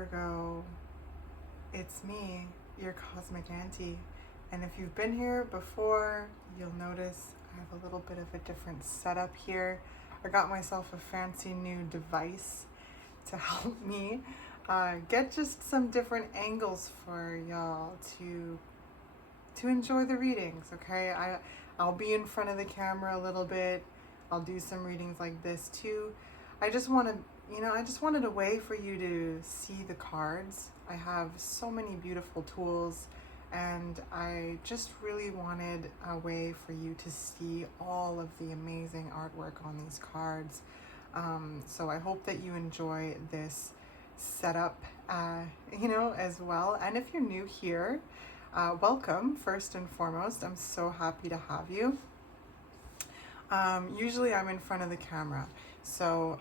Virgo, it's me, your Cosmic Auntie. And if you've been here before, you'll notice I have a little bit of a different setup here. I got myself a fancy new device to help me get just some different angles for y'all to enjoy the readings, okay? I'll be in front of the camera a little bit. I'll do some readings like this too. I just wanted a way for you to see the cards. I have so many beautiful tools, and I just really wanted a way for you to see all of the amazing artwork on these cards. So I hope that you enjoy this setup, as well. And if you're new here, welcome, first and foremost. I'm so happy to have you. Usually I'm in front of the camera, so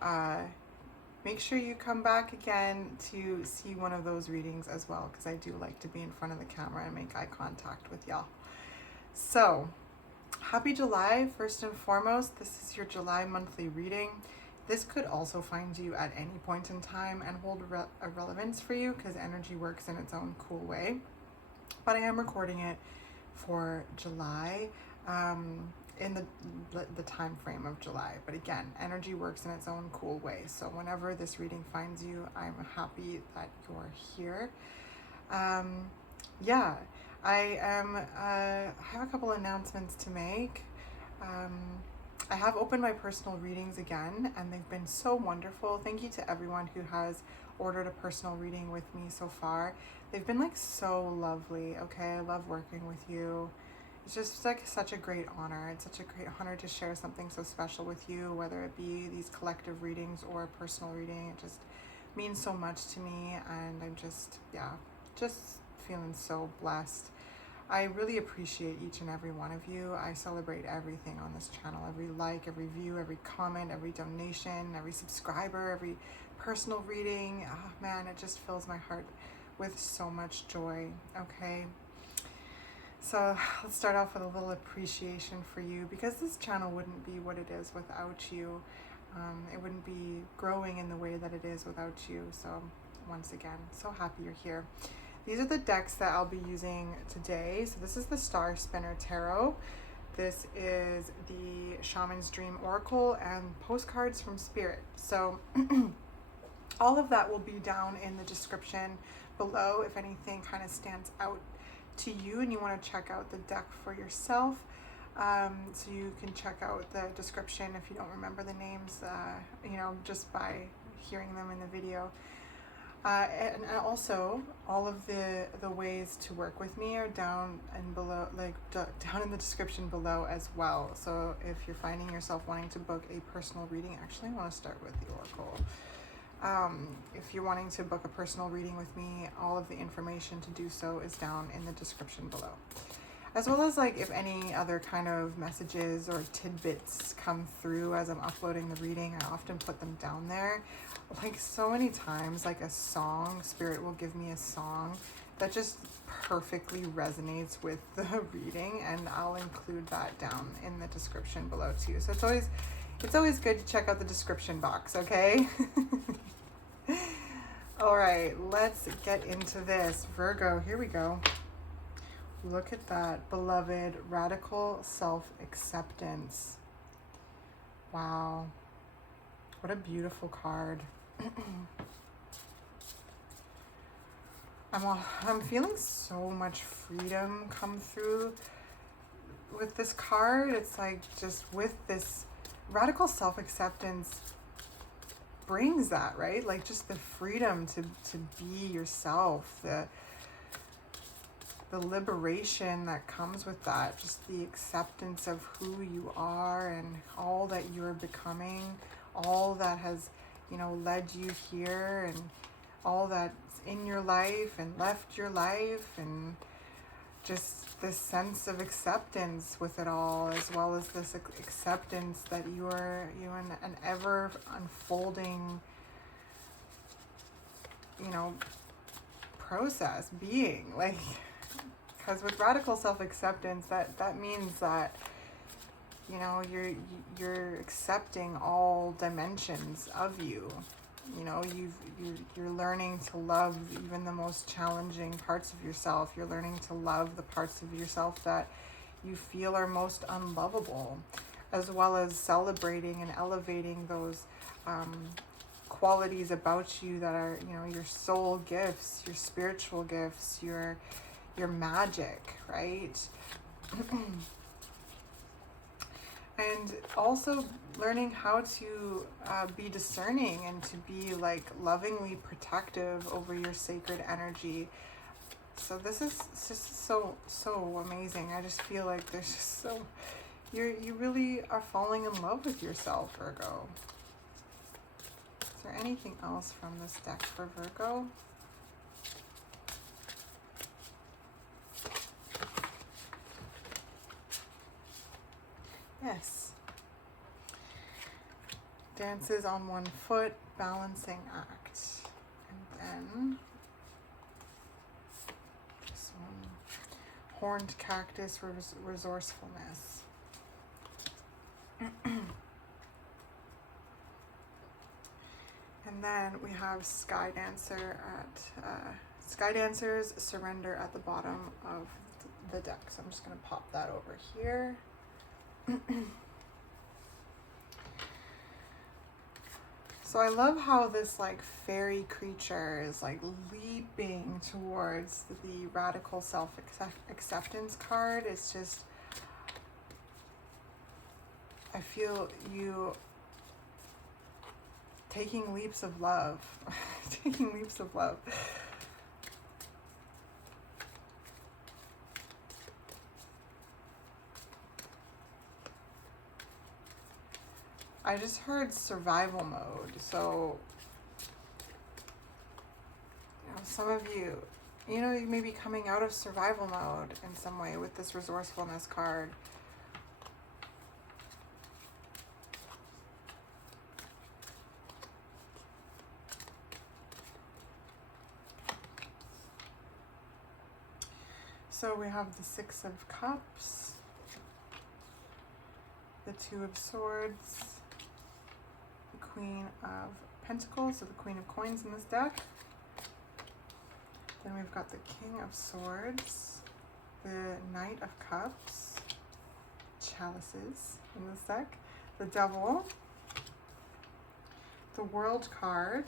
make sure you come back again to see one of those readings as well, because I do like to be in front of the camera and make eye contact with y'all. So, happy July, first and foremost. This is your July monthly reading. This could also find you at any point in time and hold a relevance for you, because energy works in its own cool way. But I am recording it for July, in the time frame of July. But again, energy works in its own cool way. So whenever this reading finds you, I'm happy that you're here. I have a couple announcements to make. I have opened my personal readings again, and they've been so wonderful. Thank you to everyone who has ordered a personal reading with me so far. They've been like so lovely. Okay, I love working with you. It's just like such a great honor. It's such a great honor to share something so special with you, whether it be these collective readings or a personal reading. It just means so much to me, and I'm just feeling so blessed. I really appreciate each and every one of you. I celebrate everything on this channel, every like, every view, every comment, every donation, every subscriber, every personal reading. Oh man, it just fills my heart with so much joy, okay? So let's start off with a little appreciation for you, because this channel wouldn't be what it is without you. It wouldn't be growing in the way that it is without you. So once again, so happy you're here. These are the decks that I'll be using today. So this is the Starspinners Tarot. This is the Shamans Dream Oracle and Postcards from Spirit. So all of that will be down in the description below if anything kind of stands out to you and you want to check out the deck for yourself. So you can check out the description if you don't remember the names, just by hearing them in the video. And also, all of the ways to work with me are down and below, down in the description below as well. So if you're finding yourself wanting to book a personal reading, actually I want to start with the Oracle. If you're wanting to book a personal reading with me, all of the information to do so is down in the description below. As well as if any other kind of messages or tidbits come through as I'm uploading the reading, I often put them down there. So many times, a song, Spirit will give me a song that just perfectly resonates with the reading, and I'll include that down in the description below too. So it's always good to check out the description box, okay? All right, let's get into this. Virgo, here we go. Look at that, beloved, radical self-acceptance. Wow, what a beautiful card. I'm feeling so much freedom come through with this card. It's just with this radical self-acceptance brings that, right? Just the freedom to be yourself, the liberation that comes with that, just the acceptance of who you are and all that you're becoming, all that has, led you here, and all that's in your life and left your life, and just this sense of acceptance with it all, as well as this acceptance that you're an ever unfolding, process, being, because with radical self-acceptance, that means that you're accepting all dimensions of you, You know, you're learning to love even the most challenging parts of yourself. You're learning to love the parts of yourself that you feel are most unlovable, as well as celebrating and elevating those qualities about you that are, you know, your soul gifts, your spiritual gifts, your magic, right? And also learning how to be discerning and to be like lovingly protective over your sacred energy. So this is just so amazing. I just feel like there's just so, you really are falling in love with yourself, Virgo. Is there anything else from this deck for Virgo? Yes. Dances on one foot, balancing act. And then this one, horned cactus, resourcefulness. And then we have Sky Dancer at Sky Dancer's Surrender at the bottom of the deck. So I'm just going to pop that over here. So I love how this like fairy creature is like leaping towards the radical self-acceptance card. It's just, I feel you taking leaps of love, taking leaps of love. I just heard survival mode, so you know, some of you, you know, you may be coming out of survival mode in some way with this resourcefulness card. So we have the Six of Cups, the Two of Swords, the Queen of Pentacles, so the Queen of Coins in this deck. Then we've got the King of Swords, the Knight of Cups, Chalices in this deck, the Devil, the World card,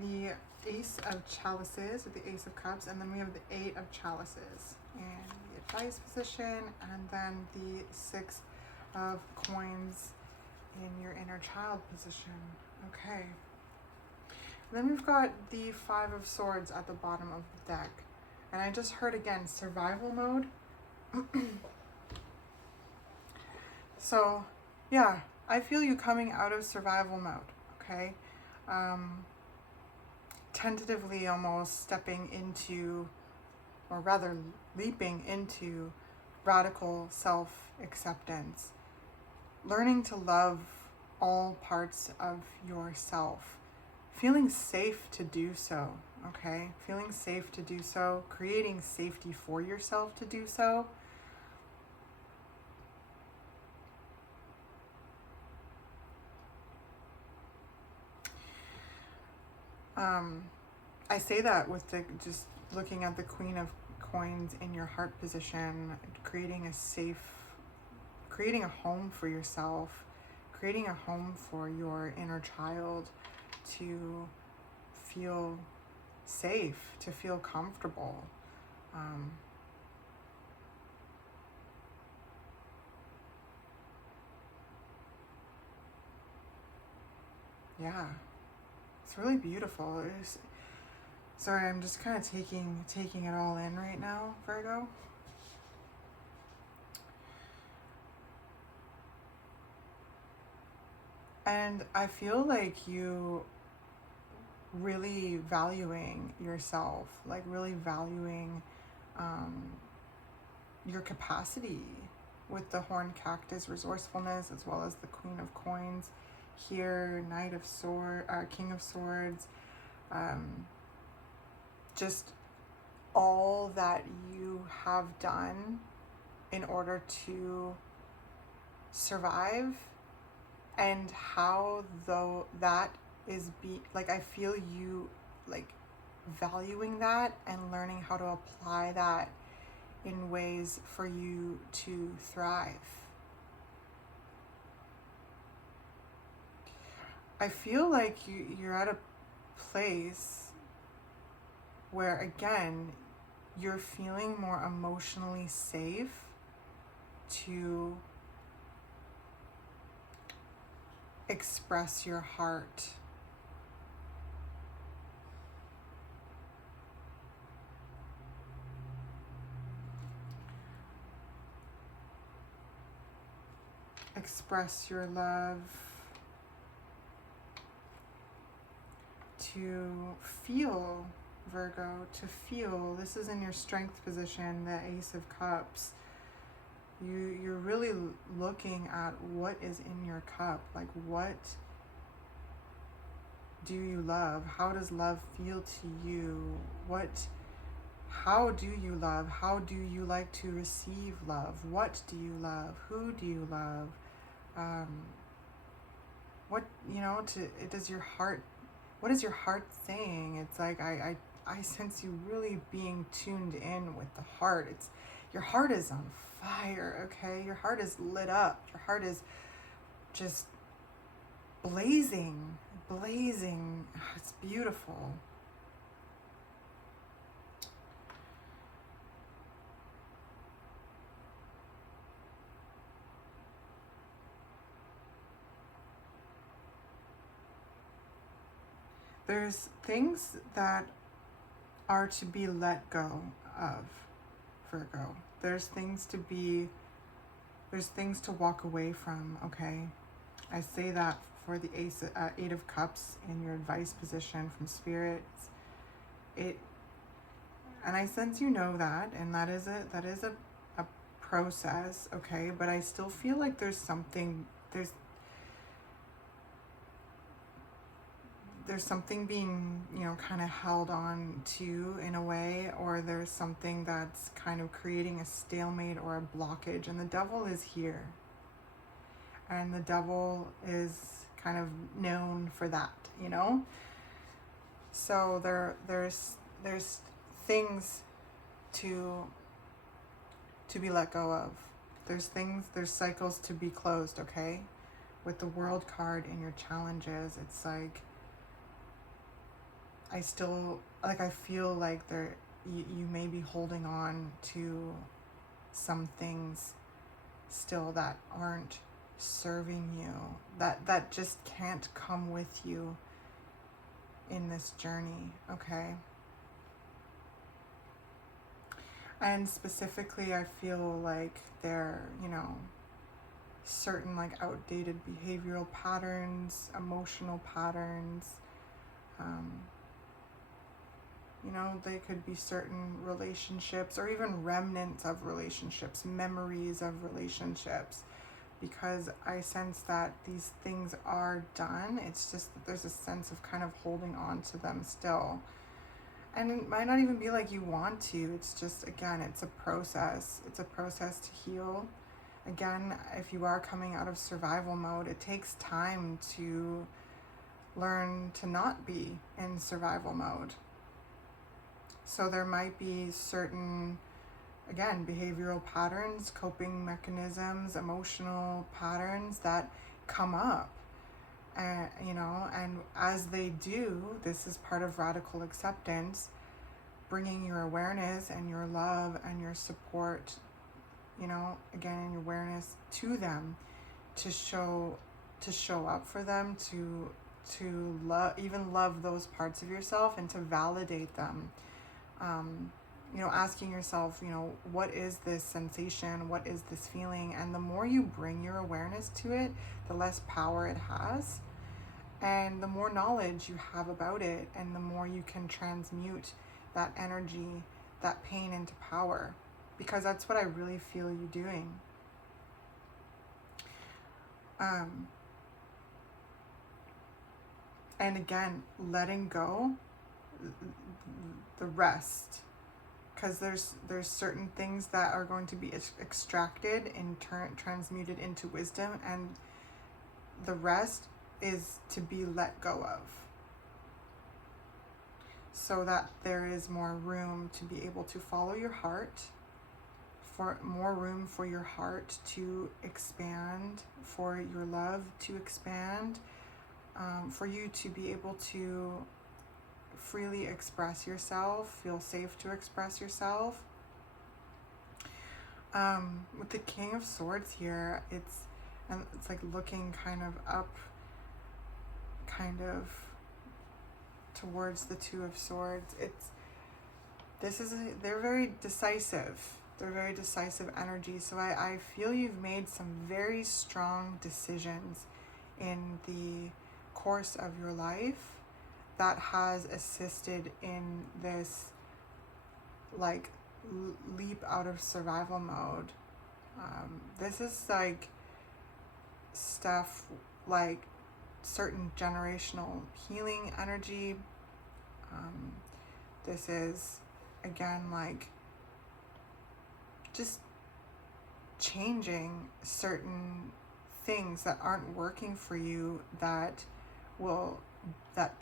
the Ace of Chalices, with the Ace of Cups, and then we have the Eight of Chalices in the advice position, and then the Six of Coins in your inner child position. Okay. And then we've got the Five of Swords at the bottom of the deck. And I just heard again, survival mode. So, yeah, I feel you coming out of survival mode, okay? Tentatively almost stepping into, or rather leaping into, radical self-acceptance. Learning to love all parts of yourself. Feeling safe to do so, okay? Feeling safe to do so. Creating safety for yourself to do so. I say that with the just looking at the Queen of Coins in your heart position, creating a home for yourself, creating a home for your inner child to feel safe, to feel comfortable. Yeah. It's really beautiful. Sorry, I'm just kind of taking it all in right now, Virgo. And I feel like you really valuing yourself, like really valuing your capacity with the horned cactus, resourcefulness, as well as the Queen of Coins here, Knight of Swords, King of Swords, just all that you have done in order to survive and how though that is like I feel you like valuing that and learning how to apply that in ways for you to thrive. I feel like you're at a place where, again, you're feeling more emotionally safe to express your heart. Express your love, to feel, Virgo, to feel. This is in your strength position, the Ace of Cups. You're really looking at what is in your cup. Like, what do you love? How does love feel to you? How do you love? How do you like to receive love? What do you love? Who do you love? What, does your heart, what is your heart saying? It's like, I sense you really being tuned in with the heart. Your heart is on fire, okay? Your heart is lit up. Your heart is just blazing. It's beautiful. There's things that are to be let go of, Virgo. There's things to walk away from, okay? I say that for the Eight of Cups in your advice position from spirits. And I sense you know that, and that is a process, okay? But I still feel like there's something being, kind of held on to in a way, or there's something that's kind of creating a stalemate or a blockage, and the devil is here. And the devil is kind of known for that, So there's things to be let go of. There's cycles to be closed, okay? With the World card in your challenges, it's like, I feel like you may be holding on to some things still that aren't serving you, that just can't come with you in this journey, okay? And specifically, I feel like there, certain like outdated behavioral patterns, emotional patterns, they could be certain relationships or even remnants of relationships, memories of relationships, because I sense that these things are done. It's just that there's a sense of kind of holding on to them still. And it might not even be like you want to. It's just, again, it's a process. It's a process to heal. Again, if you are coming out of survival mode, it takes time to learn to not be in survival mode. So there might be certain, again, behavioral patterns, coping mechanisms, emotional patterns that come up. And as they do, this is part of radical acceptance, bringing your awareness and your love and your support, again, your awareness to them, to show up for them, to love those parts of yourself and to validate them. Asking yourself, what is this sensation? What is this feeling? And the more you bring your awareness to it, the less power it has. And the more knowledge you have about it, and the more you can transmute that energy, that pain into power. Because that's what I really feel you doing. And again, letting go the rest, because there's certain things that are going to be extracted and transmuted into wisdom, and the rest is to be let go of, so that there is more room to be able to follow your heart, for more room for your heart to expand, for your love to expand, for you to be able to freely express yourself, feel safe to express yourself. With the King of Swords here, it's like looking kind of up, kind of towards the Two of Swords. They're very decisive. They're very decisive energy. So I feel you've made some very strong decisions in the course of your life that has assisted in this like leap out of survival mode. This is like stuff like certain generational healing energy. This is again like just changing certain things that aren't working for you, that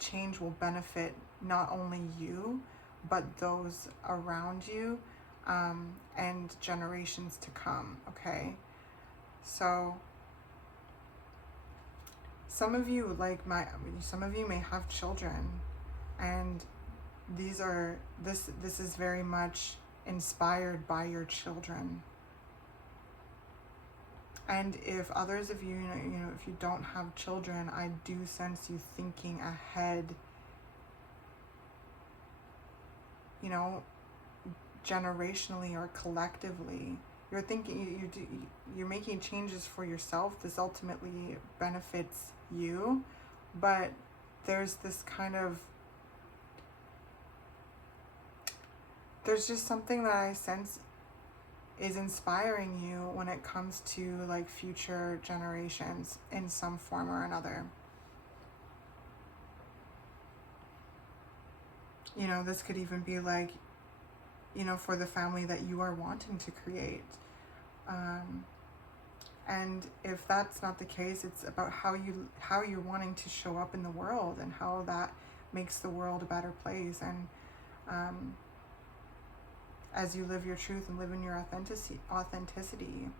change will benefit not only you but those around you, and generations to come. Okay, so some of you may have children, and this is very much inspired by your children. And if others of you, if you don't have children, I do sense you thinking ahead, generationally or collectively. You're thinking, you're making changes for yourself. This ultimately benefits you, but there's this kind of, there's just something that I sense is inspiring you when it comes to like future generations in some form or another. This could even be like, for the family that you are wanting to create. And if that's not the case, it's about how you're wanting to show up in the world and how that makes the world a better place. And as you live your truth and live in your authenticity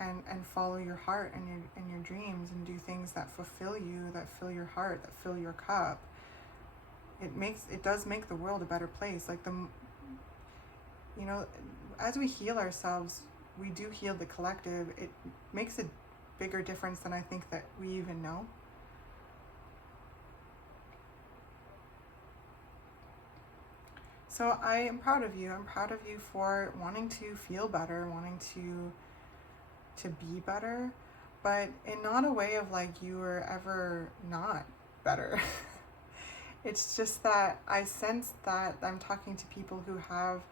and follow your heart and your dreams and do things that fulfill you, that fill your heart, that fill your cup, it does make the world a better place. Like as we heal ourselves, we do heal the collective. It makes a bigger difference than I think that we even know. So I am proud of you. I'm proud of you for wanting to feel better, wanting to be better, but in not a way of like you were ever not better. It's just that I sense that I'm talking to people who have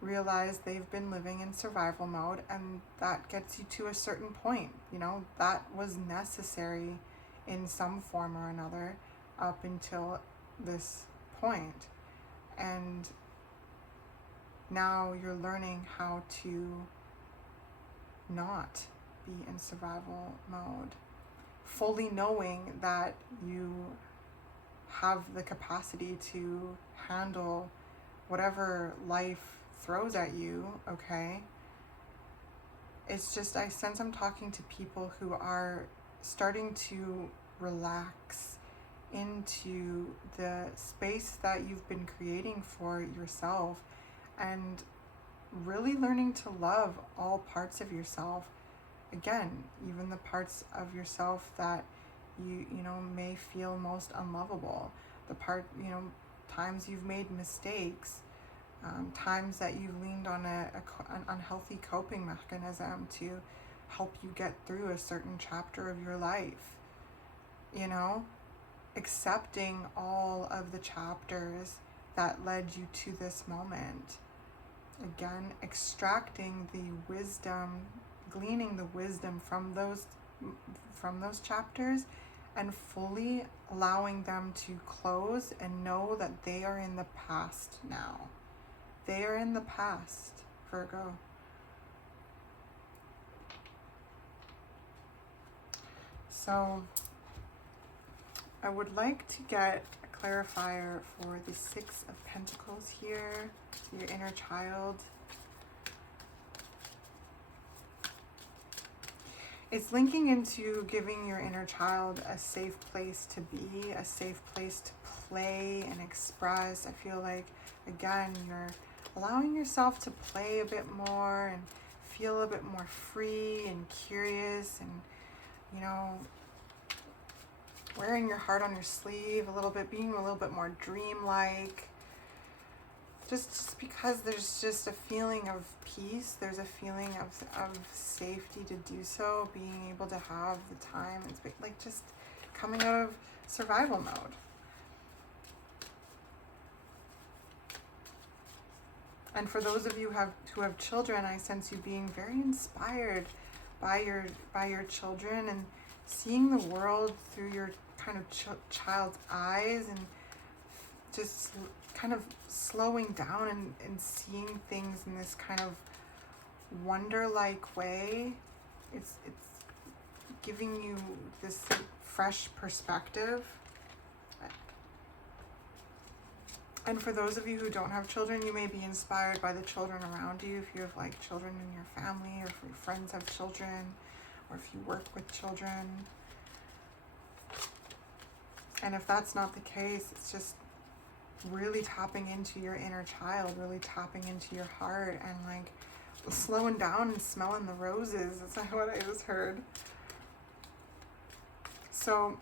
realized they've been living in survival mode, and that gets you to a certain point. That was necessary in some form or another up until this point. And now you're learning how to not be in survival mode, fully knowing that you have the capacity to handle whatever life throws at you, okay? It's just, I sense I'm talking to people who are starting to relax into the space that you've been creating for yourself, and really learning to love all parts of yourself. Again, even the parts of yourself that you may feel most unlovable, times you've made mistakes, times that you've leaned on an unhealthy coping mechanism to help you get through a certain chapter of your life. Accepting all of the chapters that led you to this moment. Again, extracting the wisdom, gleaning the wisdom from those chapters, and fully allowing them to close and know that they are in the past now. They are in the past, Virgo. So I would like to get a clarifier for the Six of Pentacles here, your inner child. It's linking into giving your inner child a safe place to be, a safe place to play and express. I feel like, again, you're allowing yourself to play a bit more and feel a bit more free and curious and, you know, wearing your heart on your sleeve a little bit, being a little bit more dreamlike. Just because there's just a feeling of peace, there's a feeling of safety to do so, being able to have the time. It's like just coming out of survival mode. And for those of you who have children, I sense you being very inspired by your children and seeing the world through your kind of child's eyes, and just kind of slowing down and seeing things in this kind of wonder-like way. It's giving you this fresh perspective. And for those of you who don't have children, you may be inspired by the children around you. If you have like children in your family, or if your friends have children, or if you work with children. And if that's not the case, it's just really tapping into your inner child, really tapping into your heart, and like slowing down and smelling the roses. That's what I just heard. So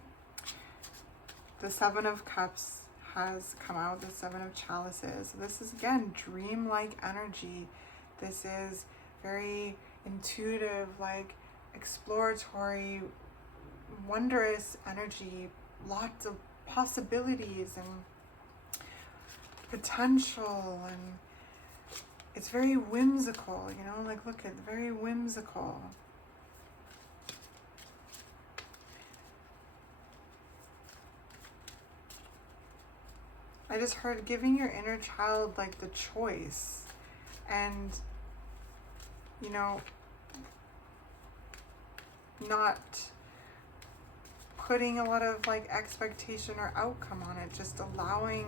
the Seven of Cups has come out, the Seven of Chalices. This is, again, dreamlike energy. This is very intuitive, like exploratory, wondrous energy, lots of possibilities and potential, and it's very whimsical, you know, like look at, very whimsical. I just heard giving your inner child like the choice, and, you know, not putting a lot of like expectation or outcome on it, just allowing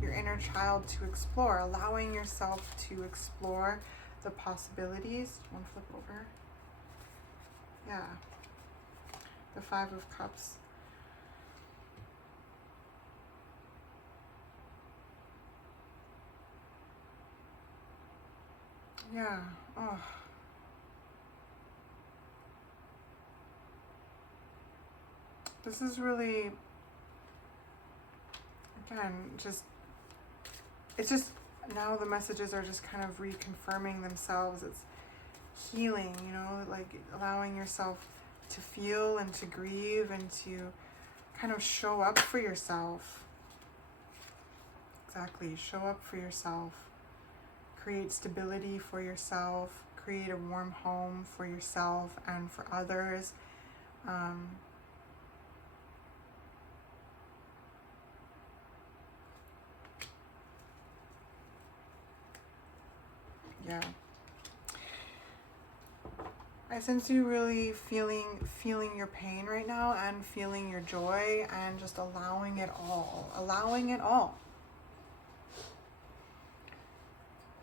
your inner child to explore, allowing yourself to explore the possibilities. One flip over. Yeah. The Five of Cups. Yeah. Oh. This is really, again, it's just, now the messages are just kind of reconfirming themselves. It's healing, you know, like allowing yourself to feel and to grieve and to kind of show up for yourself. Exactly, show up for yourself. Create stability for yourself. Create a warm home for yourself and for others. Yeah. I sense you really feeling your pain right now, and feeling your joy, and just allowing it all. Allowing it all.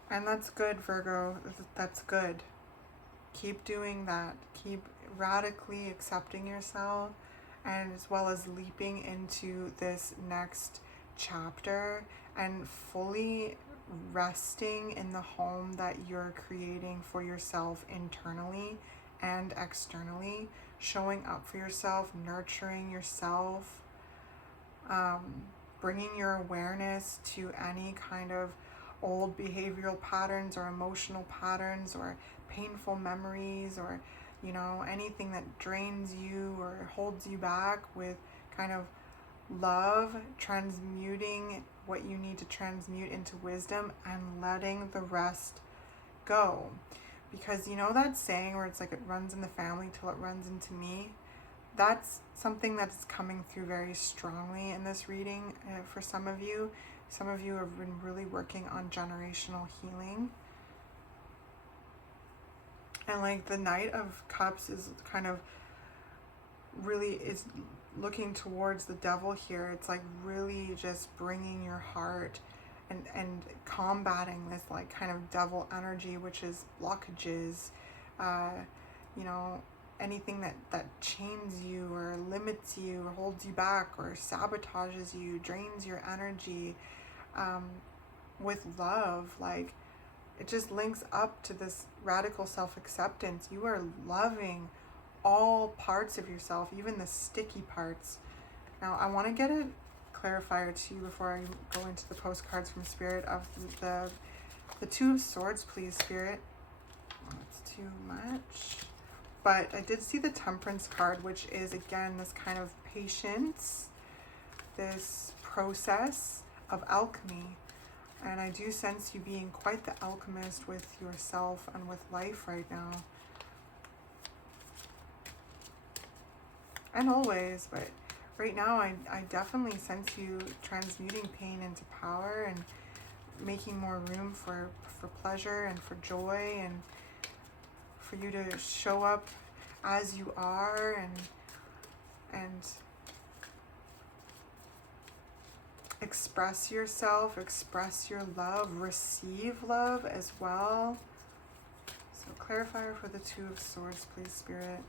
And that's good, Virgo. That's good. Keep doing that. Keep radically accepting yourself, and as well as leaping into this next chapter and fully resting in the home that you're creating for yourself internally and externally, showing up for yourself, nurturing yourself, bringing your awareness to any kind of old behavioral patterns or emotional patterns or painful memories, or, you know, anything that drains you or holds you back, with kind of love, transmuting what you need to transmute into wisdom, and letting the rest go. Because, you know, that saying where it's like, it runs in the family till it runs into me? That's something that's coming through very strongly in this reading for some of you. Some of you have been really working on generational healing. And like the Knight of Cups is kind of really is looking towards the devil here. It's like really just bringing your heart and combating this like kind of devil energy, which is blockages, you know, anything that chains you or limits you or holds you back or sabotages you, drains your energy. With love, like, it just links up to this radical self-acceptance. You are loving all parts of yourself, even the sticky parts. Now, I want to get a clarifier to you before I go into the postcards from Spirit of the Two of Swords, please, Spirit. That's too much. But I did see the Temperance card, which is, again, this kind of patience, this process of alchemy. And I do sense you being quite the alchemist with yourself and with life right now. And always, but right now I definitely sense you transmuting pain into power and making more room for pleasure and for joy, and for you to show up as you are and express yourself, express your love, receive love as well. So clarifier for the Two of Swords, please, Spirit.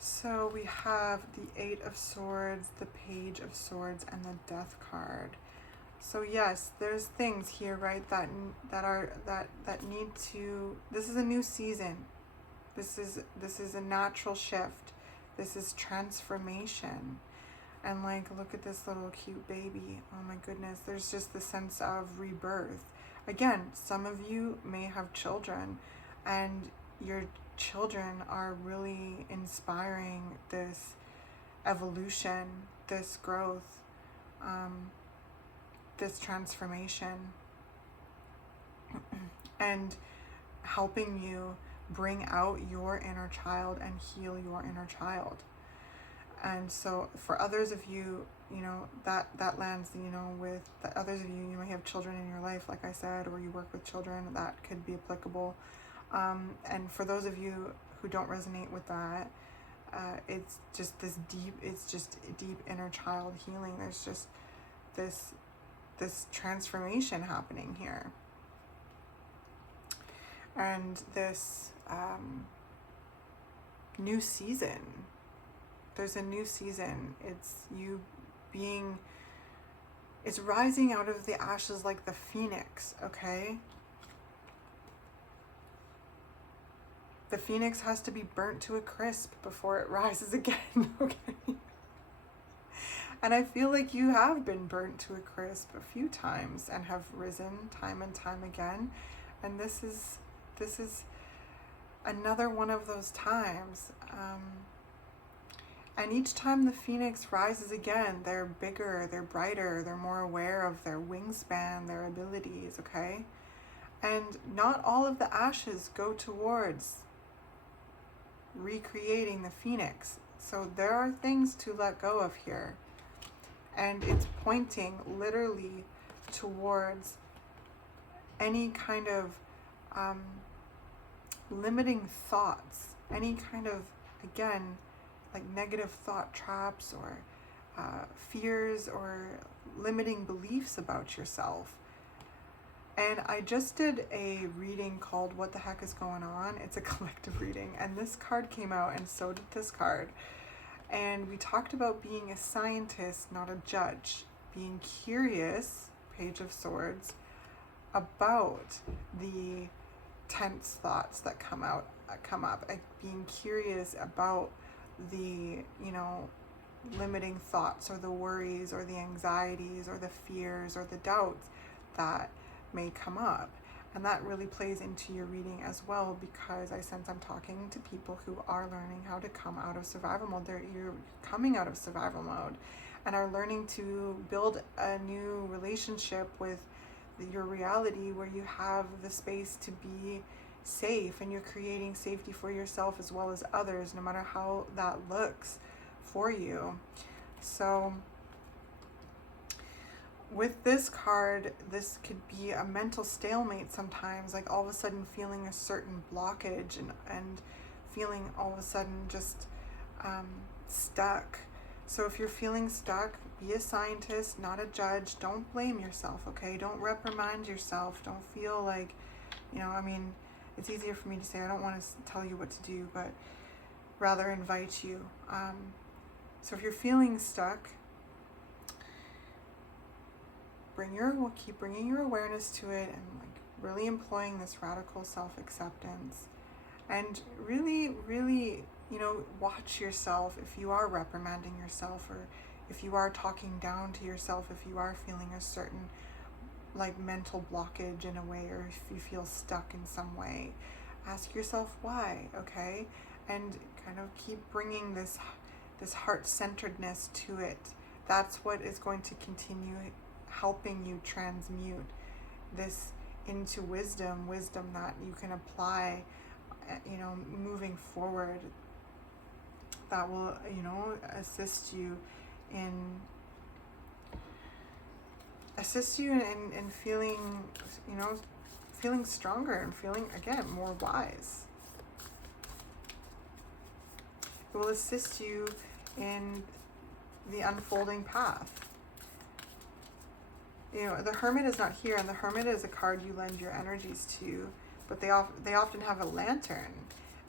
So we have the Eight of Swords, the Page of Swords, and the Death card. So yes, there's things here, right, that need to. This is a new season. This is a natural shift. This is transformation. And like, look at this little cute baby. Oh my goodness, there's just the sense of rebirth. Again, some of you may have children, and your children are really inspiring this evolution, this growth, this transformation, and helping you bring out your inner child and heal your inner child. And so for others of you, you know, that lands, you know, with the others of you, you may have children in your life, like I said, or you work with children, that could be applicable. And for those of you who don't resonate with that, it's just deep inner child healing. There's just this transformation happening here. And this new season. There's a new season. It's rising out of the ashes like the phoenix, okay? The phoenix has to be burnt to a crisp before it rises again, okay? And I feel like you have been burnt to a crisp a few times and have risen time and time again. And this is another one of those times. And each time the phoenix rises again, they're bigger, they're brighter, they're more aware of their wingspan, their abilities, okay? And not all of the ashes go towards recreating the phoenix. So there are things to let go of here. And it's pointing literally towards any kind of limiting thoughts, any kind of, again, like negative thought traps or fears or limiting beliefs about yourself. And I just did a reading called What the Heck is Going On? It's a collective reading, and this card came out, and so did this card. And we talked about being a scientist, not a judge, being curious, Page of Swords, about the tense thoughts that come up, being curious about the, you know, limiting thoughts or the worries or the anxieties or the fears or the doubts that may come up. And that really plays into your reading as well, because I sense I'm talking to people who are learning how to come out of survival mode. You're coming out of survival mode and are learning to build a new relationship with your reality, where you have the space to be safe and you're creating safety for yourself as well as others, no matter how that looks. for you. So with this card, this could be a mental stalemate sometimes, like all of a sudden feeling a certain blockage and feeling all of a sudden just stuck. So if you're feeling stuck, be a scientist, not a judge. Don't blame yourself, okay? Don't reprimand yourself. Don't feel like, I mean, it's easier for me to say I don't want to tell you what to do, but rather invite you. So if you're feeling stuck, keep bringing your awareness to it, and like really employing this radical self-acceptance, and really, really, watch yourself if you are reprimanding yourself, or if you are talking down to yourself, if you are feeling a certain like mental blockage in a way, or if you feel stuck in some way. Ask yourself why, okay? And kind of keep bringing this heart-centeredness to it. That's what is going to continue helping you transmute this into wisdom that you can apply, moving forward. That will, assist you in feeling, feeling stronger and feeling, again, more wise. It will assist you in the unfolding path. The Hermit is not here, and the Hermit is a card you lend your energies to, but they often have a lantern.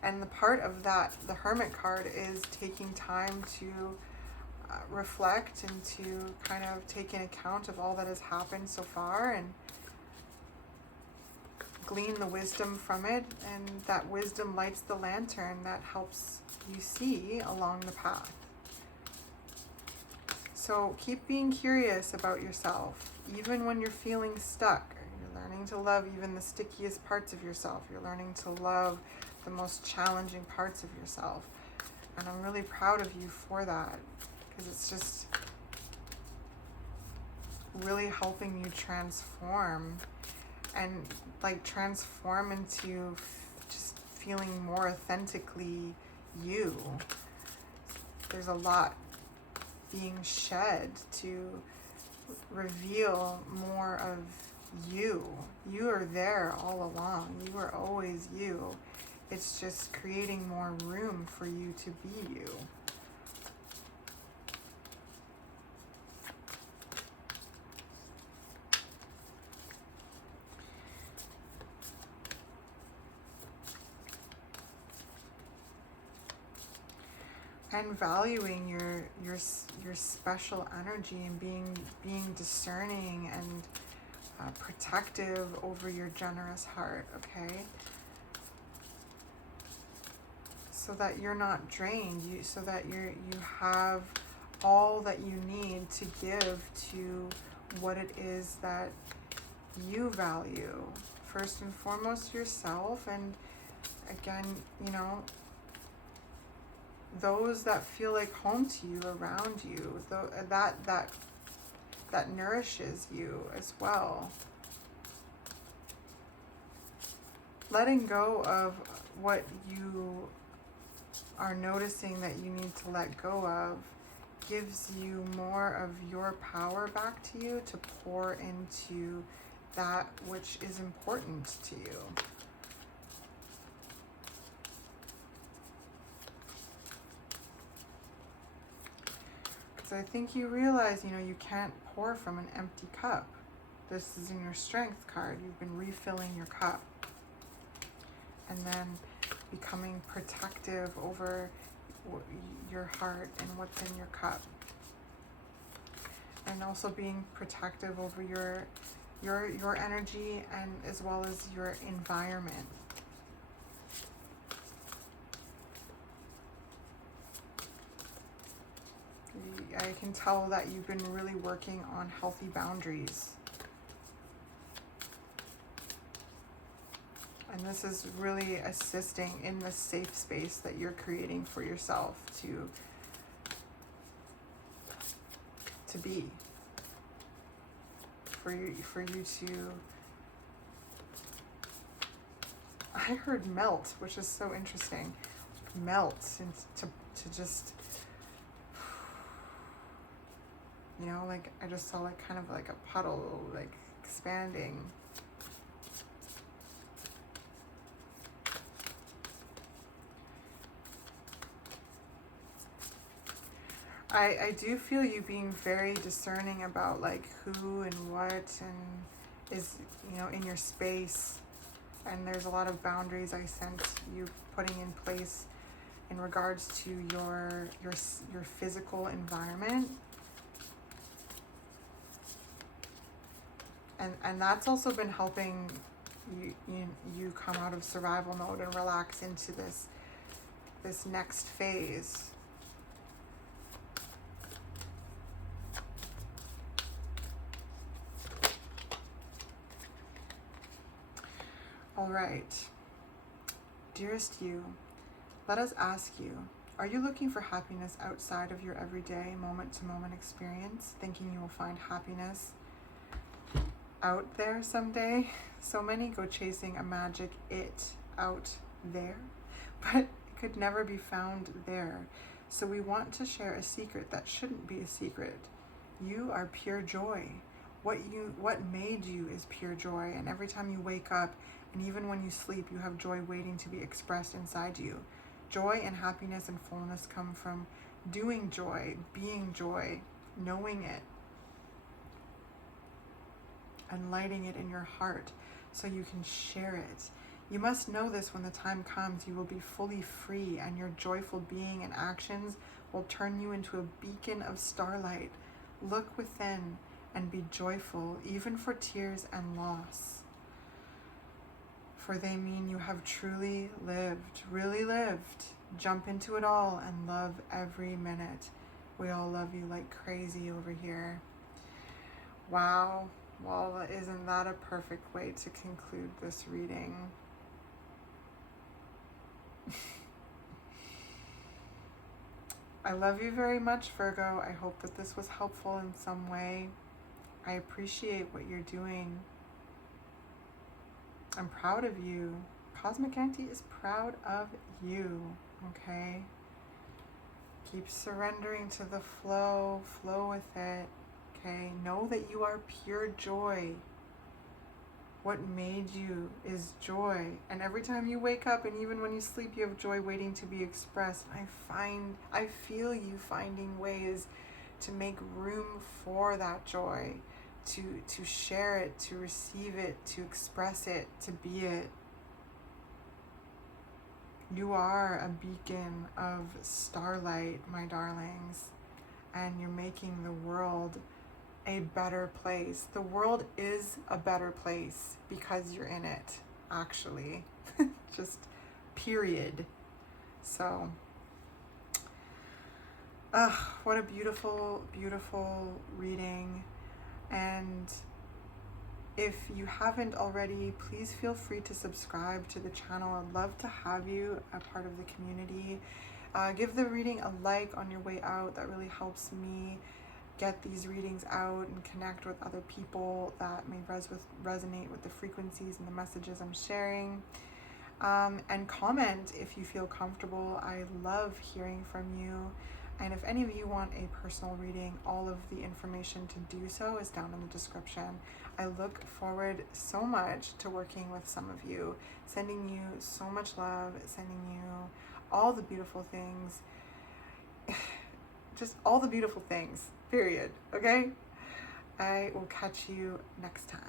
And the part of that, the Hermit card, is taking time to reflect and to kind of take in account of all that has happened so far and glean the wisdom from it. And that wisdom lights the lantern that helps you see along the path. So keep being curious about yourself, even when you're feeling stuck. You're learning to love even the stickiest parts of yourself. You're learning to love the most challenging parts of yourself. And I'm really proud of you for that, because it's just really helping you transform, and like transform into just feeling more authentically you. There's a lot being shed to reveal more of you. You are there all along. You are always you. It's just creating more room for you to be you. And valuing your special energy, and being discerning and protective over your generous heart, okay? So that you're not drained, so that you have all that you need to give to what it is that you value. First and foremost, yourself, and again, those that feel like home to you, around you, that nourishes you as well. Letting go of what you are noticing that you need to let go of gives you more of your power back to you to pour into that which is important to you. Because I think you realize, you can't pour from an empty cup. This is in your Strength card. You've been refilling your cup. And then becoming protective over your heart and what's in your cup. And also being protective over your energy, and as well as your environment. I can tell that you've been really working on healthy boundaries. And this is really assisting in the safe space that you're creating for yourself to be. For you to... I heard melt, which is so interesting. Melt, and to just You know, like I just saw like kind of like a puddle like expanding. I do feel you being very discerning about like who and what and is, you know, in your space. And there's a lot of boundaries I sense you putting in place in regards to your physical environment. And that's also been helping you come out of survival mode and relax into this next phase. All right, dearest you, let us ask you, are you looking for happiness outside of your everyday moment-to-moment experience, thinking you will find happiness out there someday? So many go chasing a magic it out there, but it could never be found there. So we want to share a secret that shouldn't be a secret. You are pure joy. What made you is pure joy, and every time you wake up and even when you sleep, you have joy waiting to be expressed inside you. Joy and happiness and fullness come from doing joy, being joy, knowing it, and lighting it in your heart so you can share it. You must know this: when the time comes, you will be fully free, and your joyful being and actions will turn you into a beacon of starlight. Look within and be joyful, even for tears and loss, for they mean you have truly lived, really lived. Jump into it all and love every minute. We all love you like crazy over here. Wow. Well, isn't that a perfect way to conclude this reading? I love you very much, Virgo. I hope that this was helpful in some way. I appreciate what you're doing. I'm proud of you. Cosmic Auntie is proud of you, okay? Keep surrendering to the flow. Flow with it, okay? Know that you are pure joy. What made you is joy. And every time you wake up and even when you sleep, you have joy waiting to be expressed. I feel you finding ways to make room for that joy, to share it, to receive it, to express it, to be it. You are a beacon of starlight, my darlings, and you're making the world a better place. The world is a better place because you're in it, actually. Just period. So, what a beautiful, beautiful reading. And if you haven't already, please feel free to subscribe to the channel. I'd love to have you a part of the community. Give the reading a like on your way out. That really helps me get these readings out and connect with other people that may resonate with the frequencies and the messages I'm sharing. And comment if you feel comfortable. I love hearing from you. And if any of you want a personal reading, all of the information to do so is down in the description. I look forward so much to working with some of you, sending you so much love, sending you all the beautiful things, just all the beautiful things, period, okay? I will catch you next time.